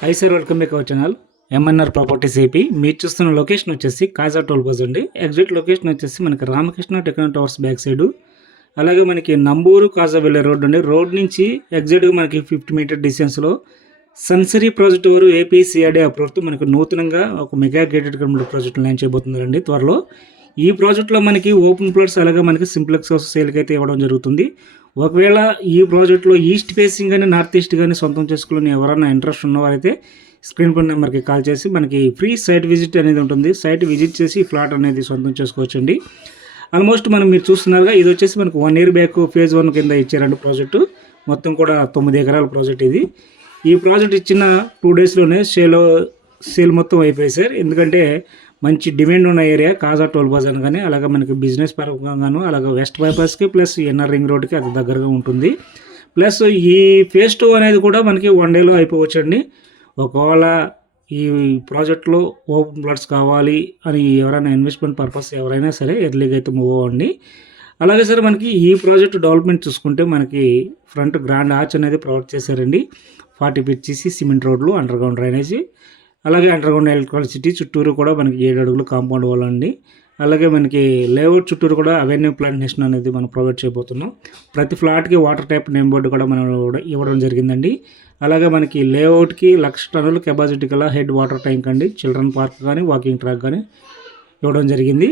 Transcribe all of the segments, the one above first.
High sir, welcome back our channel MNR properties AP. మీరు చూస్తున్న location వచ్చేసి కాజా toll bus అండి. ఎగ్జిట్ లొకేషన్ వచ్చేసి మనకి Ramakrishna techno towers back side, అలాగే మనకి నంబూరు కాజా వెళ్ళే రోడ్ అండి. రోడ్ నుంచి ఎగ్జిట్గా మనకి 50 మీటర్ డిస్టెన్స్లో సన్సరీ ప్రాజెక్ట్ వారు ఏపీ సిఆర్డీ అప్రూవ్తో మనకి నూతనంగా ఒక mega gated community project launch చేయబోతున్నారండి త్వరలో. ఈ ప్రాజెక్ట్లో మనకి ఓపెన్ ప్లాట్స్ అలాగే మనకి సింప్లెక్స్ హౌస్ సేల్కి అయితే ఇవ్వడం జరుగుతుంది. ఒకవేళ ఈ ప్రాజెక్ట్లో ఈస్ట్ ఫేసింగ్ కానీ నార్త్ ఈస్ట్ కానీ సొంతం చేసుకోవాలని ఎవరైనా ఇంట్రెస్ట్ ఉన్నవారైతే స్క్రీన్ పై నెంబర్కి కాల్ చేసి మనకి ఫ్రీ సైట్ విజిట్ అనేది ఉంటుంది. సైట్ విజిట్ చేసి ఫ్లాట్ అనేది సొంతం చేసుకోవచ్చండి. ఆల్మోస్ట్ మీరు చూస్తున్నారుగా, ఇది వచ్చేసి మనకు 1 year బ్యాక్ ఫేజ్ 1 కింద ఇచ్చారండి ప్రాజెక్టు. మొత్తం కూడా 9 ఎకరాల ప్రాజెక్ట్ ఇది. ఈ ప్రాజెక్ట్ ఇచ్చిన 2 daysలోనే సేల్ మొత్తం అయిపోయాయి సార్. ఎందుకంటే మంచి డిమాండ్ ఉన్న ఏరియా కాజా టోల్ బజార్ కానీ, అలాగే మనకి బిజినెస్ పరంగాను, అలాగే వెస్ట్ బైపాస్కి ప్లస్ ఎన్ఆర్ రింగ్ రోడ్కి అది దగ్గరగా ఉంటుంది. ప్లస్ ఈ ఫేజ్ 2 అనేది కూడా మనకి 1 dayలో అయిపోవచ్చండి. ఒకవేళ ఈ ప్రాజెక్ట్లో ఓపెన్ ప్లాట్స్ కావాలి అని ఎవరైనా ఇన్వెస్ట్మెంట్ పర్పస్ ఎవరైనా సరే ఎర్లీగా అయితే మూవ్ అవ్వండి. అలాగే సార్, మనకి ఈ ప్రాజెక్ట్ డెవలప్మెంట్ చూసుకుంటే మనకి ఫ్రంట్ గ్రాండ్ ఆర్చ్ అనేది ప్రొవైడ్ చేశారండి. 40 feet చేసి సిమెంట్ రోడ్లు, అండర్గ్రౌండ్ డ్రైనేజీ, అలాగే అండర్గ్రౌండ్ ఎలక్ట్రిసిటీ, చుట్టూరు కూడా మనకి 7 అడుగులు కాంపౌండ్ వాల్ అండి. అలాగే మనకి లేఅవుట్ చుట్టూరు కూడా అవెన్యూ ప్లాంటేషన్ అనేది మనం ప్రొవైడ్ చేయబోతున్నాం. ప్రతి ఫ్లాట్కి వాటర్ ట్యాప్ నేమ్ బోర్డు కూడా మనం ఇవ్వడం జరిగిందండి. అలాగే మనకి లేఅవుట్కి 1,00,000 టన్నుల కెపాసిటీ గల హెడ్ వాటర్ ట్యాంక్ అండి, చిల్డ్రన్ పార్క్ కానీ వాకింగ్ ట్రాక్ కానీ ఇవ్వడం జరిగింది.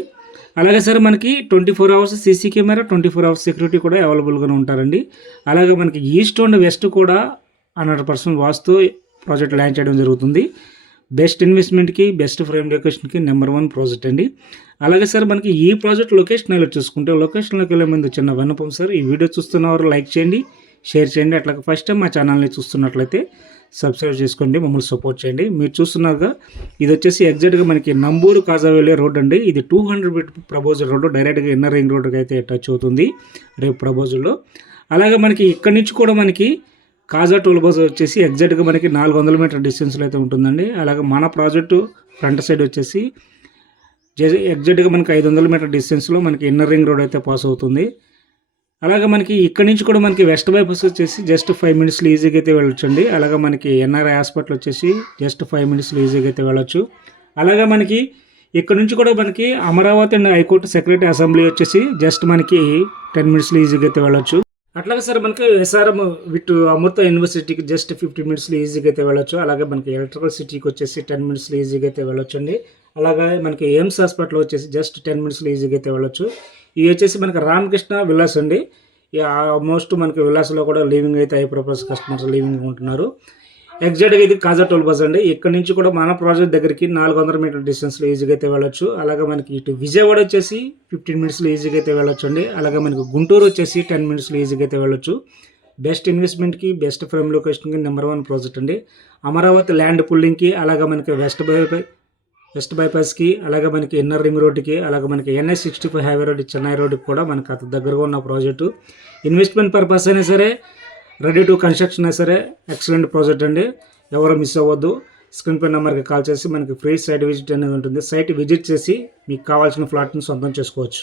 అలాగే సార్, మనకి 24 hours CC camera, 24 hours security కూడా అవైలబుల్గానే ఉంటారండి. అలాగే మనకి ఈస్ట్ అండ్ వెస్ట్ కూడా 100% వాస్తు ప్రాజెక్ట్ లాంచ్ చేయడం జరుగుతుంది. బెస్ట్ ఇన్వెస్ట్మెంట్కి, బెస్ట్ ఫ్రేమ్ లొకేషన్కి నెంబర్ 1 ప్రాజెక్ట్ అండి. అలాగే సార్, మనకి ఈ ప్రాజెక్ట్ లొకేషన్ ఎలా చూసుకుంటే, లొకేషన్లోకి వెళ్ళే ముందు చిన్న విన్నపం సార్. ఈ వీడియో చూస్తున్నవారు లైక్ చేయండి, షేర్ చేయండి. అట్లాగే ఫస్ట్ టైం మా ఛానల్ని చూస్తున్నట్లయితే సబ్స్క్రైబ్ చేసుకోండి, మమ్మల్ని సపోర్ట్ చేయండి. మీరు చూస్తున్నారుగా, ఇది వచ్చేసి ఎగ్జాక్ట్గా మనకి నంబూరు కాజా వెళ్ళే రోడ్ అండి. ఇది 200 feet ప్రపోజల్ రోడ్డు, డైరెక్ట్గా ఇన్నర్ రింగ్ రోడ్డుకి అయితే టచ్ అవుతుంది రేపు ప్రపోజల్లో. అలాగే మనకి ఇక్కడి నుంచి కూడా మనకి కాజా టోల్ బస్ వచ్చేసి ఎగ్జాక్ట్గా మనకి 400 మీటర్ డిస్టెన్స్లో అయితే ఉంటుందండి. అలాగే మన ప్రాజెక్టు ఫ్రంట్ సైడ్ వచ్చేసి ఎగ్జాక్ట్గా మనకి 500 మీటర్ డిస్టెన్స్లో మనకి ఇన్నర్ రింగ్ రోడ్ అయితే పాస్ అవుతుంది. అలాగే మనకి ఇక్కడి నుంచి కూడా మనకి వెస్ట్ బైపాస్ వచ్చేసి జస్ట్ 5 minutesలో ఈజీగా అయితే వెళ్ళొచ్చండి. అలాగే మనకి ఎన్ఆర్ఐ హాస్పిటల్ వచ్చేసి జస్ట్ 5 minutesలో ఈజీగా అయితే వెళ్ళొచ్చు. అలాగే మనకి ఇక్కడ నుంచి కూడా మనకి Amaravati and high court secretary assembly వచ్చేసి జస్ట్ మనకి 10 minutesలో ఈజీగా అయితే వెళ్ళొచ్చు. అట్లాగే సార్, మనకి ఎస్ఆర్ఎం విత్ అమృత యూనివర్సిటీకి జస్ట్ 50 minutesలో ఈజీగా అయితే వెళ్ళొచ్చు. అలాగే మనకి ఎలక్ట్రికల్ సిటీకి వచ్చేసి 10 minutesలో ఈజీగా అయితే వెళ్ళొచ్చు అండి. అలాగే మనకి ఎయిమ్స్ హాస్పిటల్ వచ్చేసి జస్ట్ 10 minutesలో ఈజీగా అయితే వెళ్ళొచ్చు. ఇవి వచ్చేసి మనకి రామకృష్ణ విల్లాస్ అండి. ఆల్మోస్ట్ మనకి విల్లాస్లో కూడా లివింగ్ అయితే హై ప్రొఫైల్స్ కస్టమర్స్ లివింగ్ ఉంటున్నారు. ఎగ్జాక్ట్గా ఇది కాజా టోల్ బస్ అండి. ఇక్కడ నుంచి కూడా మన ప్రాజెక్ట్ దగ్గరికి 400 మీటర్ డిస్టెన్స్లో ఈజీగా అయితే వెళ్ళొచ్చు. అలాగే మనకి ఇటు విజయవాడ వచ్చేసి 15 minutesలో ఈజీగా అయితే వెళ్ళొచ్చు అండి. అలాగే మనకి గుంటూరు వచ్చేసి 10 minutesలో ఈజీగా అయితే వెళ్ళొచ్చు. బెస్ట్ ఇన్వెస్ట్మెంట్కి, బెస్ట్ ఫ్రేమ్ లొకేషన్కి నెంబర్ 1 ప్రాజెక్ట్ అండి. అమరావతి ల్యాండ్ పుల్లింగ్కి, అలాగే మనకి వెస్ట్ బైపాస్కి, అలాగే మనకి ఇన్నర్ రింగ్ రోడ్డుకి, అలాగే మనకి NH 65 హైవే రోడ్ చెన్నై రోడ్డుకి కూడా మనకి అతి దగ్గరగా ఉన్న ప్రాజెక్టు. ఇన్వెస్ట్మెంట్ పర్పస్ అయినా సరే, రెడీ టు కన్స్ట్రక్షన్ అయినా సరే ఎక్సలెంట్ ప్రాజెక్ట్ అండి. ఎవరు మిస్ అవ్వద్దు. స్క్రీన్ పై నెంబర్కి కాల్ చేసి మనకి ఫ్రీ సైట్ విజిట్ అనేది ఉంటుంది. సైట్ విజిట్ చేసి మీకు కావాల్సిన ఫ్లాట్ని సొంతం చేసుకోవచ్చు.